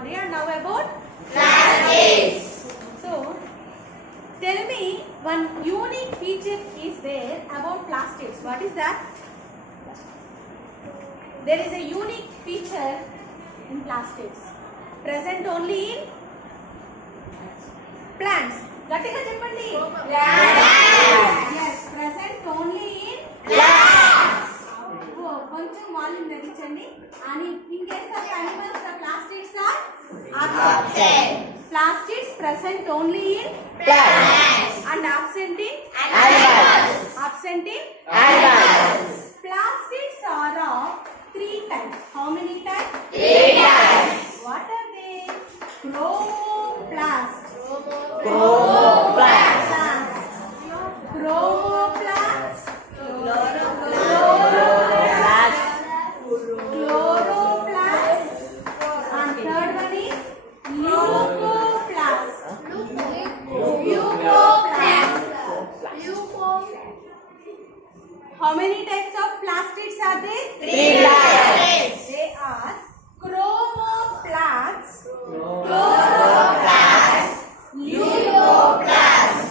only, and now about plastics. So tell me one unique feature is there about plastics. What is that? There is a unique feature in plastics present only in plants. గట్టిగా చెప్పండి. Yes, present only in Plants. కొంచెం volume తగ్గించండి. And in case of animals, the plastics are Absent. Plastics present only in Plants. and absent in Animals. absent in Animals. Plastics are of 3 types. How many types? 3 types. What are they? Chromoplast. Chromoplast. Chromoplast. Chloroplast. Chloroplast. And third one is leucoplast. How many types of plastics are there? 3 types. They are chromoplasts, Chloroplast. Leucoplast.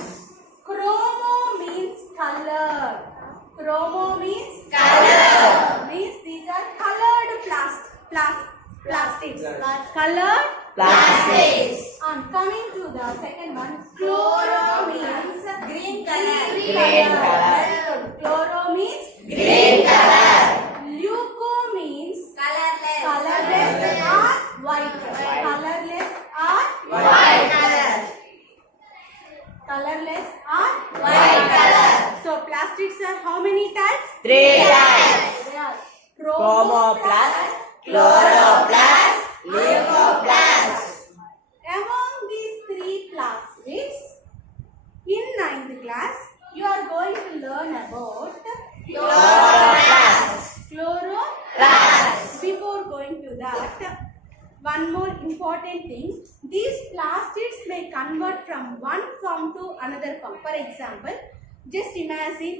Chromo means color. Chromo means Color. Means these are colored plastics. Colored Plastics. And coming to the second one, chloro means Green color. Green Green color. color. Very good. Chloro means Green color. leuco means Colorless. colorless or white. Colorless or White color. colorless or White color. So plastics are how many types? 3 types. They are Chromoplast, chloroplast, leucoplast. Among these 3 plastics, in 9th class, you are going to learn about Chloroplast. chloroplast. Before going to that, one more important thing, these plastics may convert from one form to another form. For example, just imagine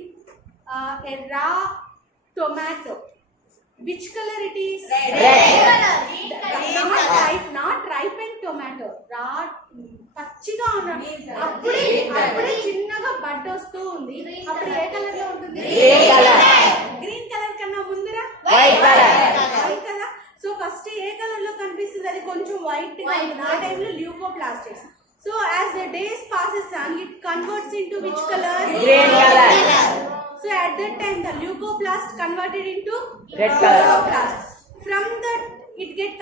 a raw tomato. Which color it is? Red. Not ripened tomato. Raw పచ్చిగా ఉన్న అప్పుడే చిన్నగా బడ్ వస్తూ ఉంది. అప్పుడు ఏ colour లో ఉంటుంది? Green color. Green colour కన్నా ముందర White color. వైట్ కదా. సో ఫస్ట్ ఏ కలర్ లో కనిపిస్తుంది? అది కొంచెం వైట్ గా ఉంటుంది. ఆ టైంలో ల్యూకోప్లాస్టిక్స్. So as the days passes on, it converts into which color? Green color. So at that time, the leucoplast converted into Red color. chloroplast. From that, it get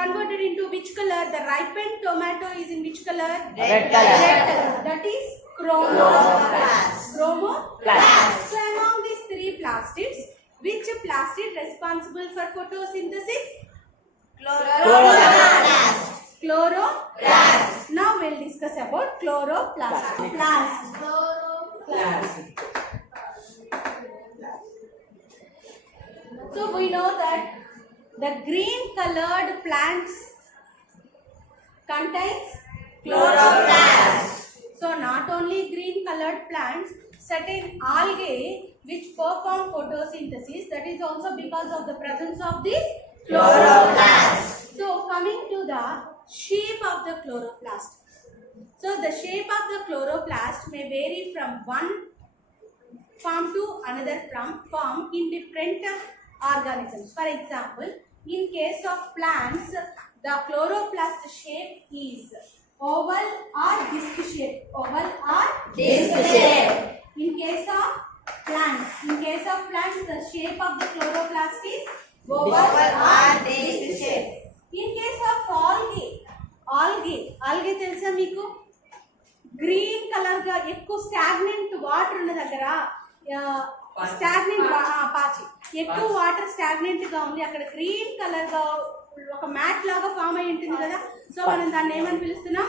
converted into which color? The ripened tomato is in which color? Red color. Red color. That is chromoplast. Chromoplast. So among these 3 plastics, which plastic responsible for photosynthesis? Chloroplast. Chloroplast. Now we'll discuss about chloroplast. Plast. So we know that the green colored plants contains Chloroplast. So not only green colored plants, certain algae which perform photosynthesis, that is also because of the presence of this Chloroplast. So coming to the shape of the chloroplast. So the shape of the chloroplast may vary from one form to another form in different organisms. For example, in case of plants, the chloroplast shape is oval or disc shape. Oval or Disc shape. In case of plants, the shape of the chloroplast is oval or disc shape. In case of algae తెలుసా మీకు? Green colour గా ఎక్కువ stagnant water ఉన్న దగ్గర stagnant పాచి ఎక్కువ water stagnant గా ఉంది, అక్కడ గ్రీన్ కలర్ గా ఒక మ్యాట్ లాగా ఫామ్ అయి ఉంటుంది కదా. సో మనం దాన్ని ఏమని పిలుస్తున్నాం?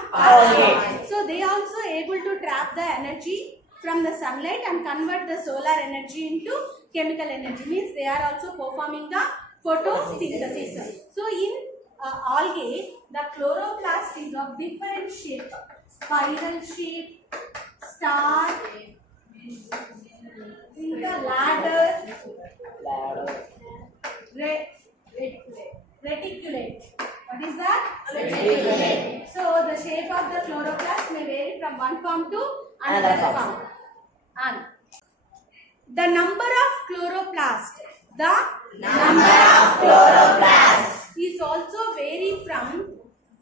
So they also able to trap the energy from the sunlight and convert the solar energy into chemical energy. Means they are also performing the photosynthesis. So in algae, the chloroplast is of different shape: spiral shape, star, in the ladder, reticulate. What is that? Ventricle. So the shape of the chloroplast may vary from one form to another Another form. form. And the number of chloroplast, the Number of chloroplasts. is also vary from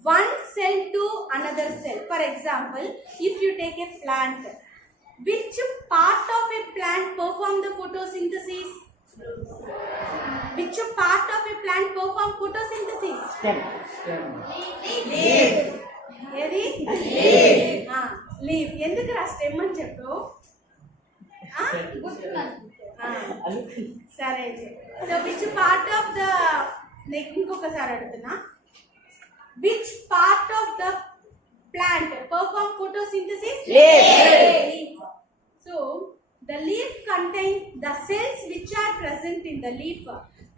one cell to another cell. For example, if you take a plant, which part of a plant perform the photosynthesis? Which part of a plant perform photosynthesis? Stem. Leaf. ఏది? Leaf. ఎందుకు stem అని చెప్పు? సరే అయితే. So which part of the ఇంకొకసారి అడుగుతున్నా. Which part of the plant perform photosynthesis? Leaf. So the leaf contain the cells which are present in the leaf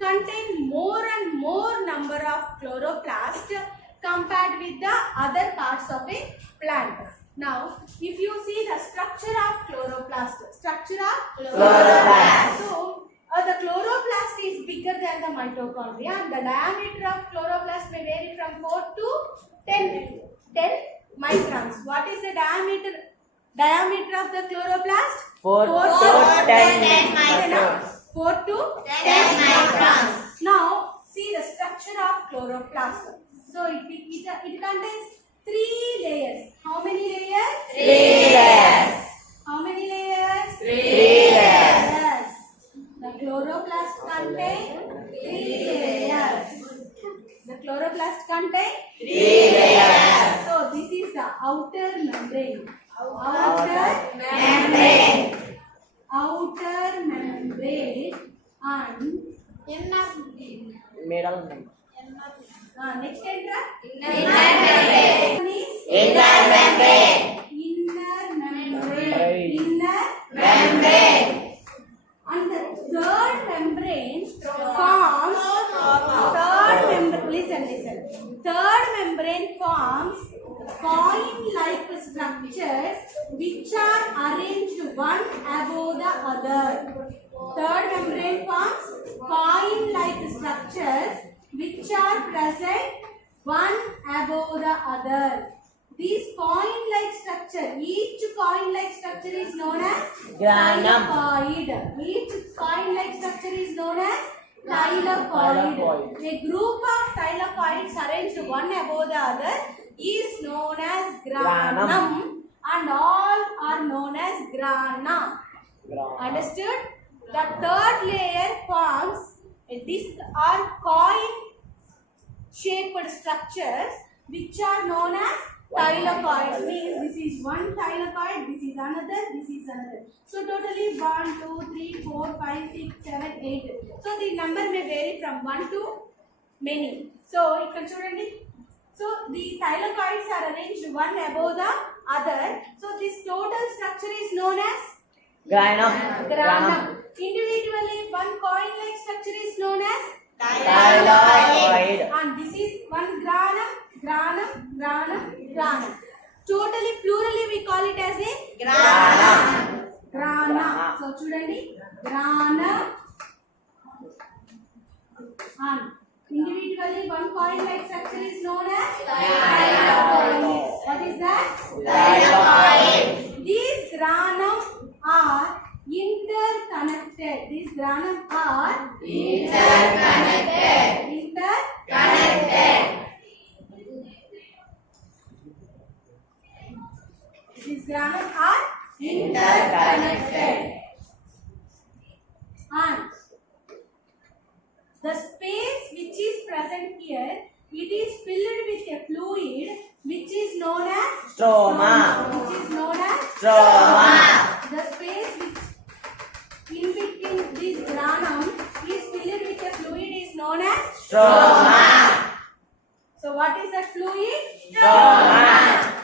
contain more and more number of chloroplast compared with the other parts of a plant. Now, if you see the structure of chloroplast, Chloroplast. So the chloroplast is bigger than the mitochondria, and the diameter of chloroplast may vary from 4 to 10 microns. What is the diameter of the chloroplast? 4 to 10 microns. 4 to 10 microns. Now see the structure of chloroplast. So it contains 3 layers. How many layers? 3 layers. How many layers? 3 layers. Yes. The chloroplast contain 3 layers. The chloroplast contain 3 layers. So this is the outer membrane. Outer membrane. Outer membrane and Middle membrane. next enter. Inner membrane. Inner membrane. Inner membrane. Inner Membrane. and the third membrane forms listen. Third membrane forms coin-like structures which are arranged one above the other. Third membrane forms coin-like structures which are present one above the other. These coin-like structure, each coin-like structure is known as Granum. thylakoid. Each coin-like structure is known as thylakoid. A group of thylakoids arranged one above the other is known as granum, and all are known as grana. Understood? The third layer forms these are coin-shaped structures which are known as thylakoids. Means this is one thylakoid, this is another, this is another. So totally 1, 2, 3, 4, 5, 6, 7, 8. So the number may vary from 1 to many. So ఇక్కడ చూడండి. So the thylakoids are arranged one above the other. So this total structure is known as Granum. granum. Individually one coin-like structure is known as Thylakoid. and this is one granum. Totally plurally we call it as a grana. So చూడండి grana and individually one coin-like structure is known as thylakoid. What is that? Thylakoid. These granum are interconnected. These granum are Interconnected. These granum are Interconnected. And the space which is present here, it is filled with a fluid which is known as Stroma. Which is known as Stroma. The space which in between this granum is filled with a fluid is known as Stroma. So what is that fluid? Stroma.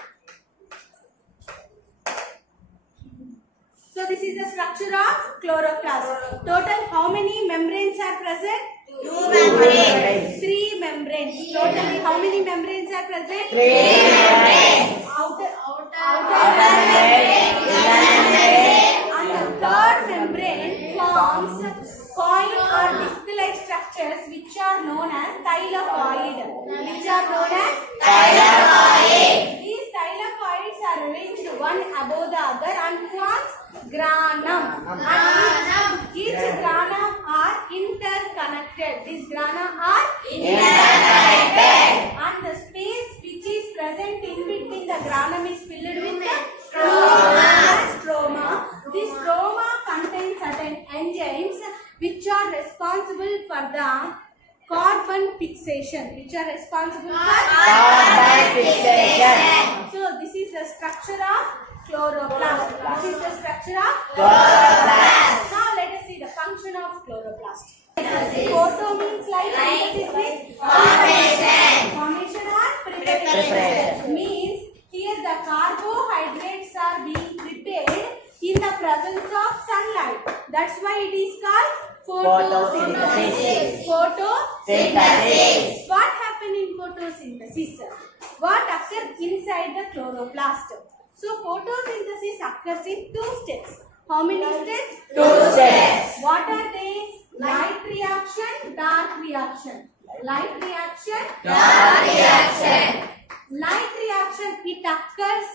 So this is the structure of chloroplast. Total how many membranes are present? 2 membranes. 3 membranes. Totally how many membranes are present? 3 membranes. Outer membrane. Inner membrane. And the third membrane forms coin or disc-like structures which are known as thylakoid. Which are responsible for carbon fixation. So this is the structure of chloroplast. This is the structure of Chloroplast. Now let us see the function of chloroplast. Photo means light. Synthesis means formation or preparation. Means here the carbohydrates are being prepared in the presence of sunlight. That's why it is called photosynthesis. Photosynthesis. What happens in photosynthesis? What occurs inside the chloroplast? So photosynthesis occurs in 2 steps. How many steps? 2 steps. What are they? Light reaction, dark reaction. Light reaction, Dark reaction. Light reaction, it occurs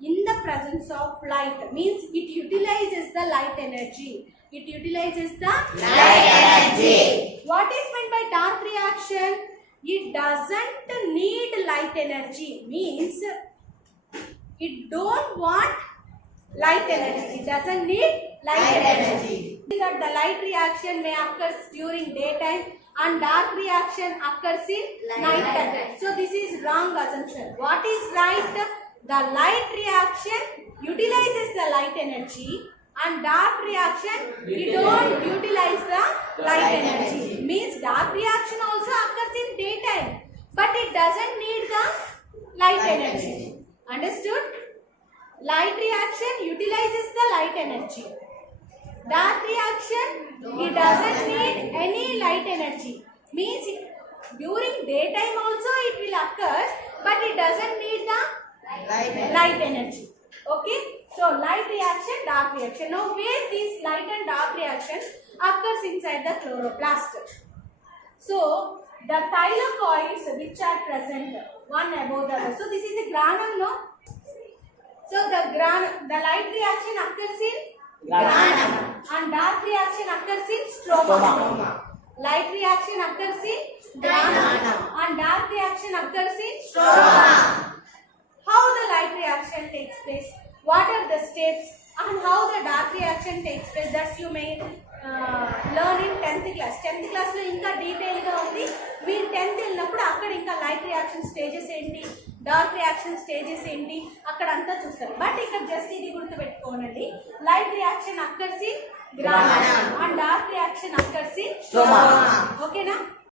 in the presence of light. Means it utilizes the light energy. It utilizes the Light energy. What is meant by dark reaction? It doesn't need light energy. Means it don't want light energy. It doesn't need light energy. That the light reaction may occur during daytime and dark reaction occurs in night time. So this is wrong assumption. What is right? The light reaction utilizes the light energy and dark reaction we don't utilize the light energy. Means dark reaction also occurs in daytime but it doesn't need the light energy. Understood? Light reaction utilizes the light energy. Dark reaction, it doesn't need any light energy. Means during daytime also it will occur, but it doesn't need the light energy. Okay? So light reaction, dark reaction. Now where these light and dark reactions occurs inside the chloroplast. So the thylakoids which are present one above the other. So this is a granule, no? So the light reaction occurs in granule and dark reaction occurs in stroma. Light reaction occurs in granule and dark reaction occurs in stroma. How the light reaction takes place? What are the steps and how the dark reaction takes place? That you may learn in 10th class. 10th class లో ఇంకా detail గా ఉంది. మీరు 10th వెళ్ళినప్పుడు అక్కడ ఇంకా light reaction stages ఏంటి, dark reaction stages ఏంటి అక్కడ అంతా చూస్తారు. బట్ ఇక్కడ జస్ట్ ఇది గుర్తుపెట్టుకోనండి. Light reaction occurs in granite and dark reaction occurs in stroma. ఓకేనా?